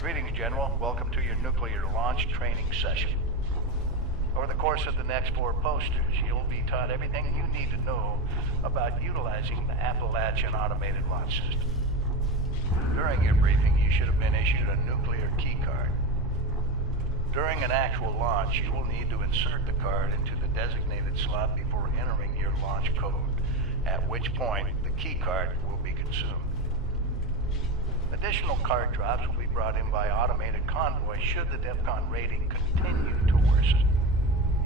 Greetings, General. Welcome to your nuclear launch training session. Over the course of the next 4 posters, you'll be taught everything you need to know about utilizing the Appalachian Automated Launch System. During your briefing, you should have been issued a nuclear key card. During an actual launch, you will need to insert the card into the designated slot before entering your launch code, at which point the key card will be consumed. Additional card drops will be brought in by automated convoy should the DEFCON rating continue to worsen.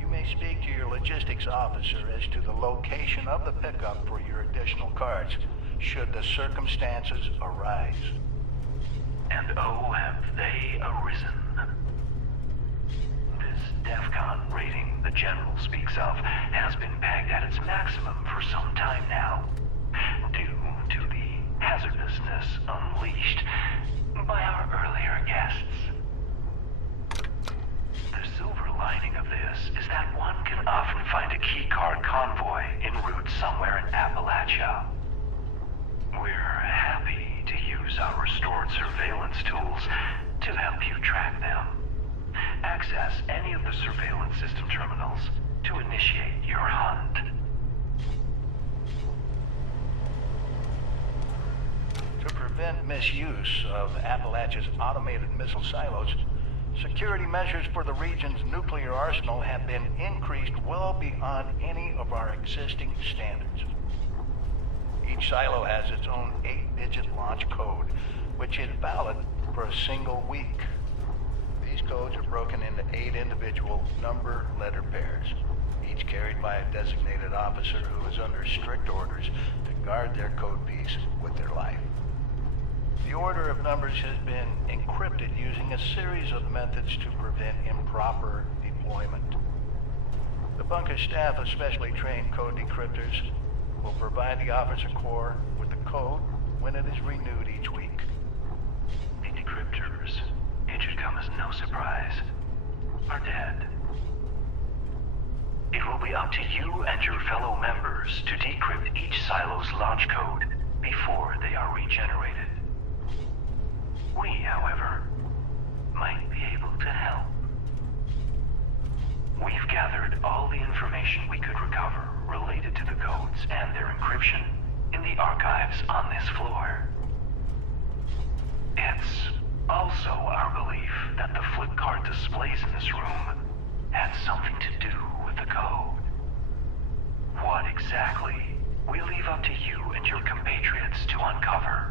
You may speak to your logistics officer as to the location of the pickup for your additional cards, should the circumstances arise. And oh, have they arisen. This DEFCON rating the General speaks of has been pegged at its maximum for some time now, due to the hazardousness unleashed by our earlier guests. The silver lining of this is that one can often find a keycard convoy en route somewhere in Appalachia. We're happy to use our restored surveillance tools to help you track them. Access any of the surveillance system terminals to initiate your hunt. To prevent misuse of Appalachia's automated missile silos, security measures for the region's nuclear arsenal have been increased well beyond any of our existing standards. Each silo has its own 8-digit launch code, which is valid for a single week. These codes are broken into 8 individual number-letter pairs, each carried by a designated officer who is under strict orders to guard their code piece with their life. The order of numbers has been encrypted using a series of methods to prevent improper deployment. The bunker staff of specially trained code decryptors will provide the officer corps with the code when it is renewed each week. The decryptors, it should come as no surprise, are dead. It will be up to you and your fellow members to decrypt each silo's launch code before they are regenerated. We, however, might be able to help. We've gathered all the information we could recover related to the codes and their encryption in the archives on this floor. It's also our belief that the flip card displays in this room had something to do with the code. What exactly, we'll leave up to you and your compatriots to uncover.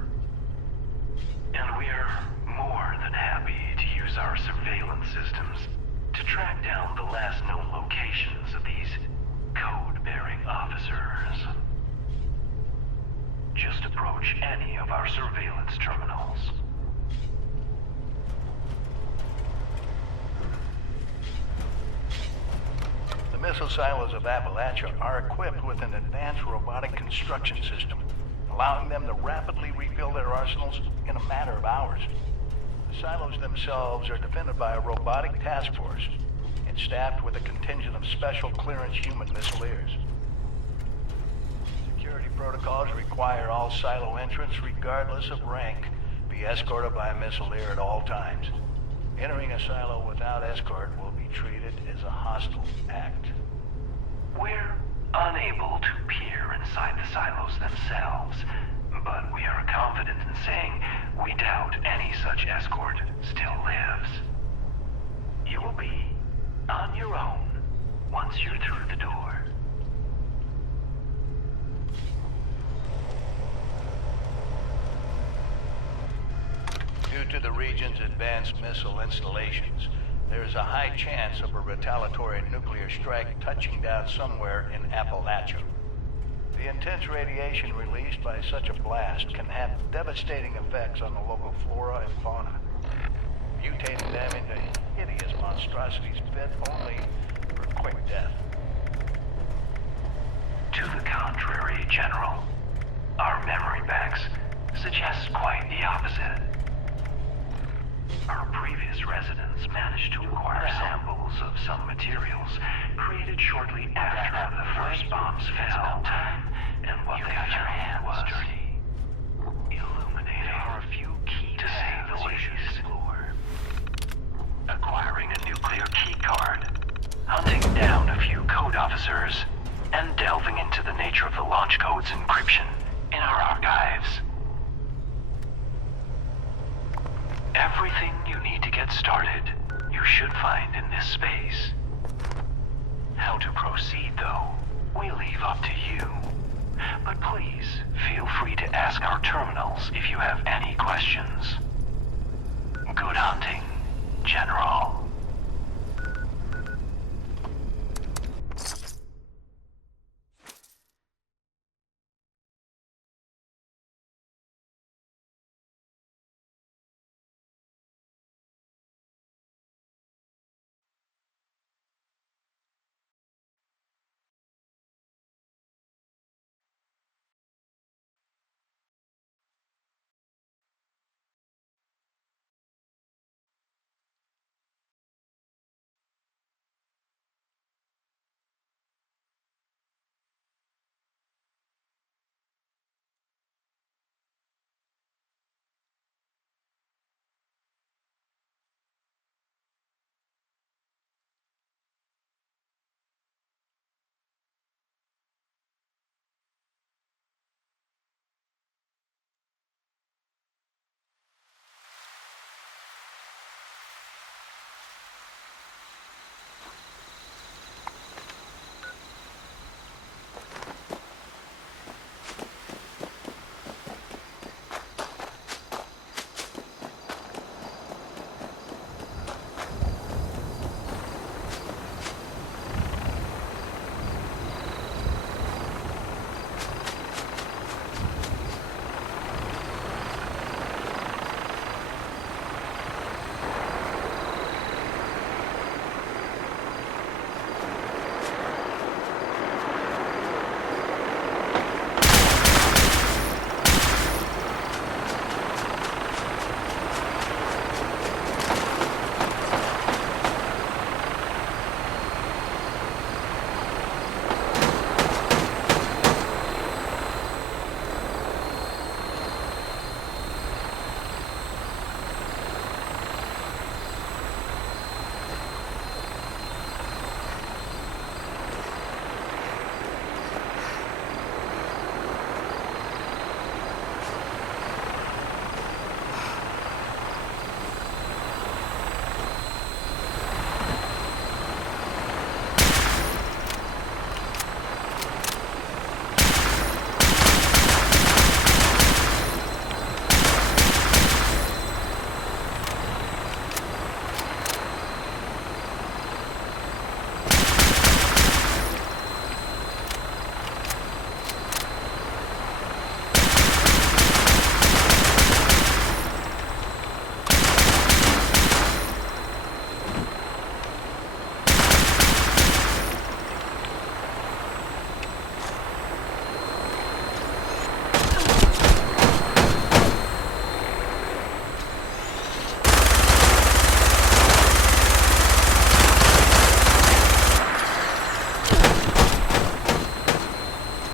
And we're more than happy to use our surveillance systems to track down the last known locations of these code-bearing officers. Just approach any of our surveillance terminals. The missile silos of Appalachia are equipped with an advanced robotic construction system, allowing them to rapidly refill their arsenals in a matter of hours. The silos themselves are defended by a robotic task force and staffed with a contingent of special clearance human missileers. Security protocols require all silo entrants, regardless of rank, be escorted by a missileer at all times. Entering a silo without escort will be treated as a hostile act. We're unable to peer inside the silos themselves, but we are confident in saying we doubt any such escort still lives. You will be on your own once you're through the door. Due to the region's advanced missile installations, There is a high chance of a retaliatory nuclear strike touching down somewhere in Appalachia. The intense radiation released by such a blast can have devastating effects on the local flora and fauna, mutating them into hideous monstrosities fit only for quick death. To the contrary, General. Our memory banks suggest quite the opposite. Our previous residents managed to acquire samples of some materials created shortly after the first bombs fell, and what they found was illuminating. There are a few key to say the least. Acquiring a nuclear key card, hunting down a few code officers, and delving into the nature of the launch code's encryption in our archives. Everything you need to get started, you should find in this space. How to proceed, though, we leave up to you. But please, feel free to ask our terminals if you have any questions. Good hunting, General.